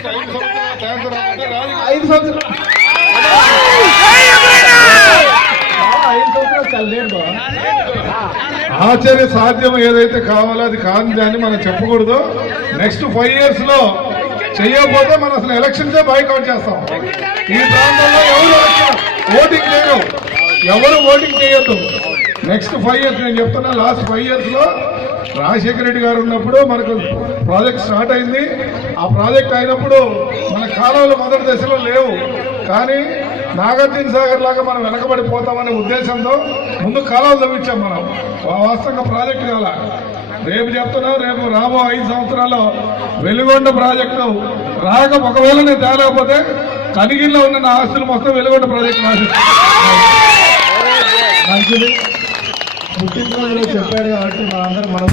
5 సంవత్సరాలు ఆచర్య సాధ్యం ఏదైతే కావాలో అది కాదు అని మనం చెప్పకూడదు. నెక్స్ట్ 5 years లో చేయకపోతే మనం అసలు ఎలక్షన్సే బాయ్కౌట్ చేస్తాం. ఈ ప్రాంతంలో ఓటింగ్ చేయరు, ఎవరు ఓటింగ్ చేయొద్దు. నెక్స్ట్ 5 years నేను చెప్తున్నా. లాస్ట్ 5 years లో రాజశేఖర రెడ్డి గారు ఉన్నప్పుడు మనకు ప్రాజెక్ట్ స్టార్ట్ అయింది. ఆ ప్రాజెక్ట్ అయినప్పుడు మన కాలువలు మొదటి దశలో లేవు, కానీ నాగార్జున సాగర్ లాగా మనం వెనకబడిపోతామనే ఉద్దేశంతో ముందు కాలువలు తవ్వించాం. మనం వాస్తవంగా ప్రాజెక్టు కాల. రేపు చెప్తున్నా, రేపు రాబో 5 సంవత్సరాల్లో వెలుగొండ ప్రాజెక్టు రాక ఒకవేళ నేను తేలేకపోతే కనిగిల్లో ఉన్న నా ఆస్తులు మొత్తం వెలుగొండ ప్రాజెక్టు మంచిది. పుట్టినరోజులో చెప్పాడు కాబట్టి మనం